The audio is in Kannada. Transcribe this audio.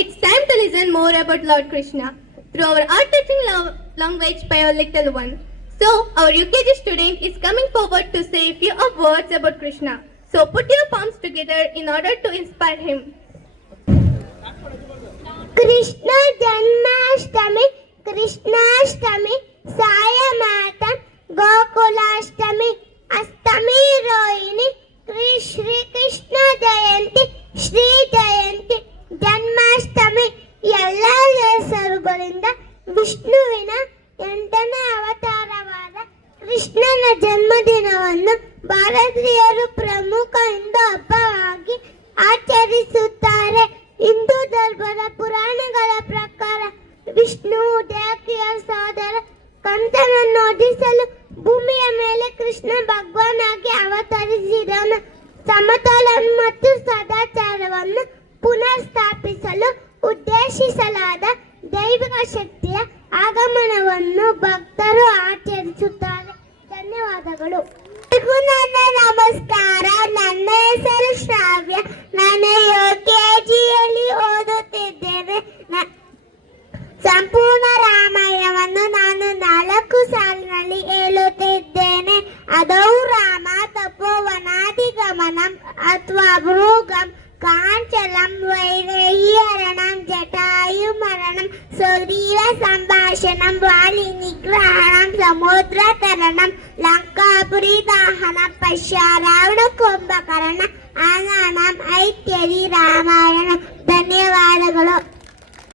it's time to listen more about Lord Krishna through our art-touching language by our little one. So, our UKG student is coming forward to say a few of words about Krishna. So, put your palms together in order to inspire him. Krishna Janmashtami, Krishnashtami, Sayamatam, Gokulashtami, Astami Rohini, Shri Krishna Jayanti, Shri Jayanti, Janmashtami ಎಲ್ಲ ಹೆಸರುಗಳಿಂದ ವಿಷ್ಣುವಿನ 8ನೇ ಅವತಾರವಾದ ಕೃಷ್ಣನ ಜನ್ಮದಿನವನ್ನು ಭಾರತೀಯರು ಪ್ರಮುಖ ಹಿಂದೂ ಹಬ್ಬವಾಗಿ ಆಚರಿಸುತ್ತಾರೆ. ಹಿಂದೂ ಧರ್ಮದ ಪುರಾಣಗಳ ಪ್ರಕಾರ ವಿಷ್ಣು ದೇವಕಿಯ ಸೋದರ ಕಂಸನನ್ನು ವಧಿಸಲು ಭೂಮಿಯ ಮೇಲೆ ಕೃಷ್ಣ ಭಗವಾನಾಗಿ ಅವತರಿಸಿದನು. ಸಮತೋಲನ ಮತ್ತು ಸದಾಚಾರವನ್ನು ಪುನರ್ ಸ್ಥಾಪಿಸಲು ಉದ್ದೇಶಿಸಲಾದ ದೈವಿಕ ಶಕ್ತಿಯ ಆಗಮನವನ್ನು ಭಕ್ತರು ಆಚರಿಸುತ್ತಾರೆ. ಧನ್ಯವಾದಗಳು. ನನ್ನ ನಮಸ್ಕಾರ. ನನ್ನ ಹೆಸರು ಶ್ರಾವ್ಯ. ನಾನು UKGಯಲ್ಲಿ ಓದುತ್ತಿದ್ದೇನೆ. ಸಂಪೂರ್ಣ ರಾಮಾಯಣವನ್ನು ನಾನು 4 ಸಾಲಿನಲ್ಲಿ ಹೇಳುತ್ತಿದ್ದೇನೆ. ಅದೌ ರಾಮ ತಪೋವನಾಧಿಗಮನಂ ಅಥವಾ ಭೃಗಂ ಕಾಂಚಲಂ ವೈದೇಹೀಹರಣಂ ಜಟಾಯುಮರಣಂ ಸುಗ್ರೀವ ಸಂಭಾಷಣಂ ವಾಲಿ ನಿಗ್ರಹಣಂ ಸಮುದ್ರ ತರಣಂ ಲಂಕಾಪುರಿ ದಹನಂ ಪಶ್ಯ ರಾವಣ ಕುಂಭಕರ್ಣ ಆನನಂ ಐತ್ಯದಿ ರಾಮಾಯಣ. ಧನ್ಯವಾದಗಳು.